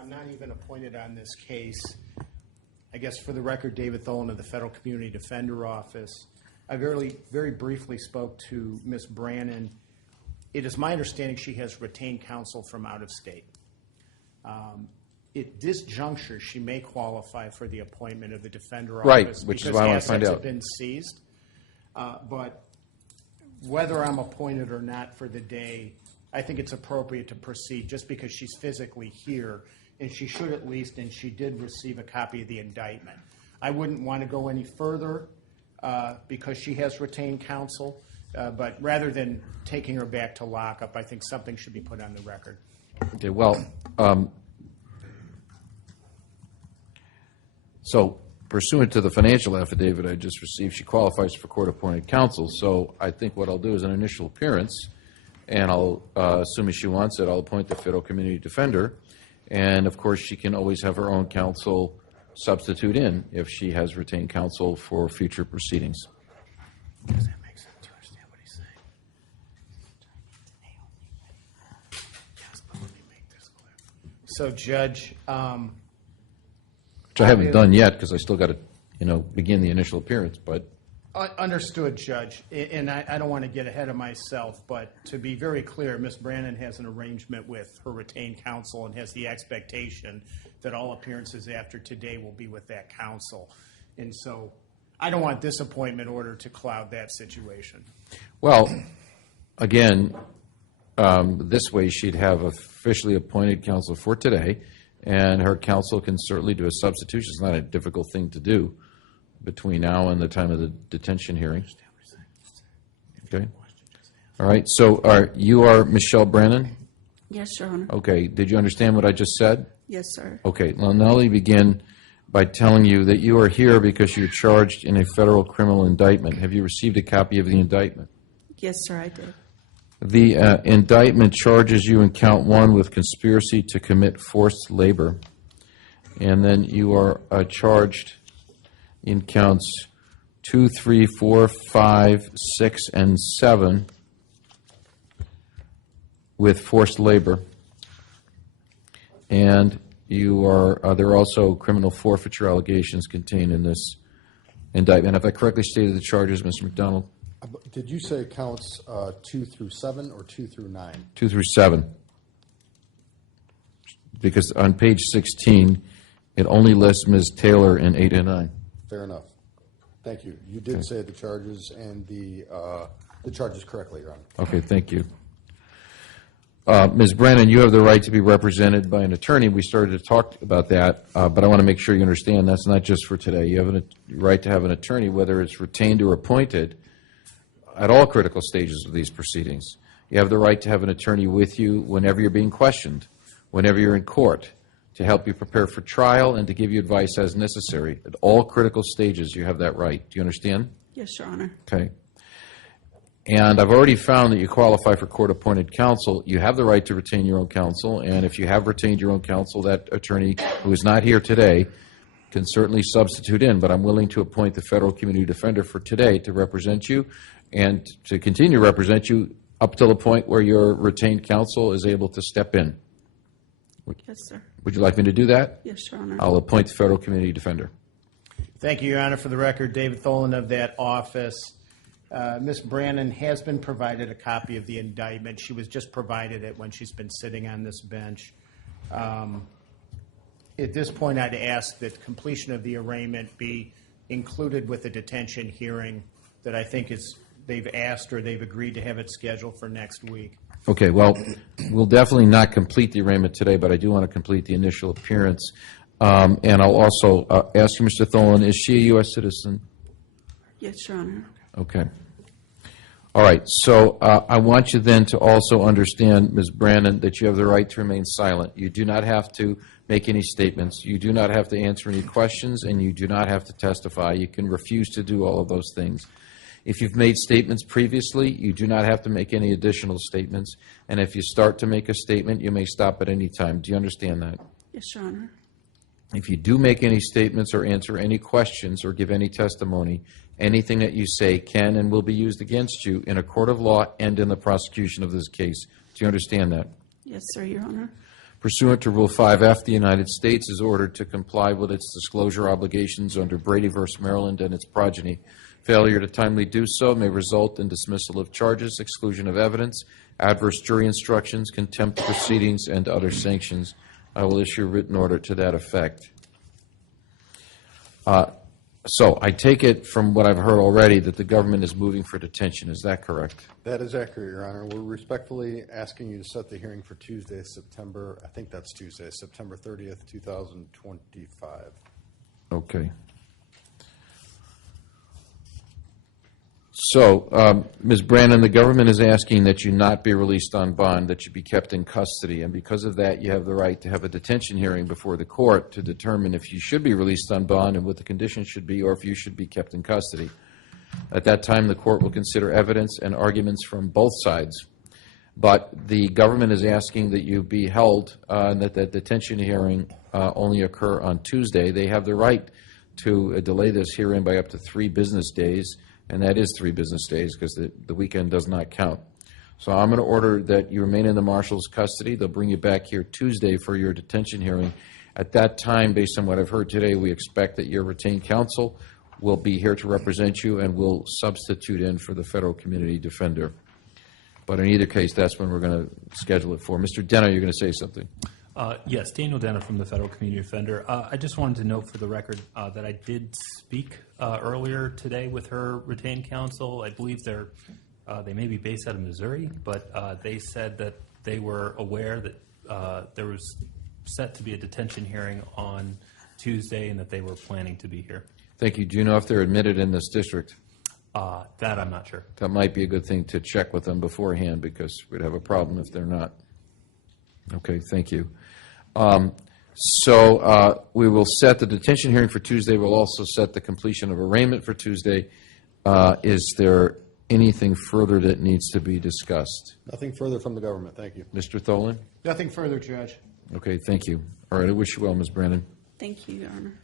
I'm not even appointed on this case. I guess for the record, David Tholen of the Federal Community Defender Office. I very briefly spoke to Ms. Brannon. It is my understanding she has retained counsel from out of state. At this juncture, she may qualify for the appointment of the Defender Office which is why I want to find out. because assets have been seized. But whether I'm appointed or not for the day, I think it's appropriate to proceed just because she's physically here, and she should at least, and she did receive a copy of the indictment. I wouldn't want to go any further because she has retained counsel, but rather than taking her back to lockup, I think something should be put on the record. Okay, well, so pursuant to the financial affidavit I just received, she qualifies for court-appointed counsel. So I think what I'll do is an initial appearance, and I'll, assuming she wants it, I'll appoint the Federal Community Defender. And, of course, she can always have her own counsel substitute in if she has retained counsel for future proceedings. Does that make sense? Do you understand what he's saying? Yes, but let me make this clear. So, Judge, which I haven't done yet because I still got to, begin the initial appearance, but. Understood, Judge, and I don't want to get ahead of myself, but to be very clear, Ms. Brannon has an arrangement with her retained counsel and has the expectation that all appearances after today will be with that counsel. And so I don't want this appointment order to cloud that situation. Well, again, this way she'd have officially appointed counsel for today, and her counsel can certainly do a substitution. It's not a difficult thing to do between now and the time of the detention hearing. Okay. All right. So you are Michelle Brannon? Yes, Your Honor. Okay. Did you understand what I just said? Yes, sir. Okay. Well, now let me begin by telling you that you are here because you're charged in a federal criminal indictment. Have you received a copy of the indictment? Yes, sir, I did. The indictment charges you in count 1 with conspiracy to commit forced labor. And then you are charged in counts 2, 3, 4, 5, 6, and 7 with forced labor. And you are there are also criminal forfeiture allegations contained in this indictment. Have I correctly stated the charges, Mr. McDonald? Did you say counts 2 through 7 or 2 through 9? 2 through 7. Because on page 16, it only lists Ms. Taylor in 8 and 9. Fair enough. Thank you. You did say the charges and the charges correctly, Your Honor. Okay, thank you. Ms. Brannon, you have the right to be represented by an attorney. We started to talk about that, but I want to make sure you understand that's not just for today. You have a right to have an attorney, whether it's retained or appointed, at all critical stages of these proceedings. You have the right to have an attorney with you whenever you're being questioned, whenever you're in court, to help you prepare for trial and to give you advice as necessary. At all critical stages, you have that right. Do you understand? Yes, Your Honor. Okay. And I've already found that you qualify for court-appointed counsel. You have the right to retain your own counsel, and if you have retained your own counsel, that attorney who is not here today can certainly substitute in, but I'm willing to appoint the Federal Community Defender for today to represent you and to continue to represent you up to the point where your retained counsel is able to step in. Yes, sir. Would you like me to do that? Yes, Your Honor. I'll appoint the Federal Community Defender. Thank you, Your Honor. For the record, David Tholen of that office. Ms. Brannon has been provided a copy of the indictment. She was just provided it when she's been sitting on this bench. At this point, I'd ask that completion of the arraignment be included with the detention hearing that I think they've asked or they've agreed to have it scheduled for next week. Okay, well, we'll definitely not complete the arraignment today, but I do want to complete the initial appearance. And I'll also ask you, Mr. Tholen, is she a U.S. citizen? Yes, Your Honor. Okay. All right, so I want you then to also understand, Ms. Brannon, that you have the right to remain silent. You do not have to make any statements. You do not have to answer any questions, and you do not have to testify. You can refuse to do all of those things. If you've made statements previously, you do not have to make any additional statements. And if you start to make a statement, you may stop at any time. Do you understand that? Yes, Your Honor. If you do make any statements or answer any questions or give any testimony, anything that you say can and will be used against you in a court of law and in the prosecution of this case. Do you understand that? Yes, sir, Your Honor. Pursuant to Rule 5F, the United States is ordered to comply with its disclosure obligations under Brady v. Maryland and its progeny. Failure to timely do so may result in dismissal of charges, exclusion of evidence, adverse jury instructions, contempt proceedings, and other sanctions. I will issue a written order to that effect. So I take it from what I've heard already that the government is moving for detention. Is that correct? That is accurate, Your Honor. We're respectfully asking you to set the hearing for Tuesday, September 30th, 2025. Okay. So, Ms. Brannon, the government is asking that you not be released on bond, that you be kept in custody, and because of that, you have the right to have a detention hearing before the court to determine if you should be released on bond and what the conditions should be, or if you should be kept in custody. At that time, the court will consider evidence and arguments from both sides, but the government is asking that you be held, and that that detention hearing only occur on Tuesday. They have the right to delay this hearing by up to 3 business days, and that is 3 business days because the weekend does not count. So I'm going to order that you remain in the marshal's custody. They'll bring you back here Tuesday for your detention hearing. At that time, based on what I've heard today, we expect that your retained counsel will be here to represent you and will substitute in for the federal community defender. But in either case, that's when we're going to schedule it for. Mr. Denner, you're going to say something. Yes, Daniel Denner from the Federal Community Defender. I just wanted to note for the record that I did speak earlier today with her retained counsel. I believe they may be based out of Missouri, but they said that they were aware that there was set to be a detention hearing on Tuesday and that they were planning to be here. Thank you. Do you know if they're admitted in this district? That I'm not sure. That might be a good thing to check with them beforehand because we'd have a problem if they're not. Okay, thank you. So we will set the detention hearing for Tuesday. We'll also set the completion of arraignment for Tuesday. Is there anything further that needs to be discussed? Nothing further from the government. Thank you. Mr. Tholen? Nothing further, Judge. Okay, thank you. All right, I wish you well, Ms. Brannon. Thank you, Your Honor.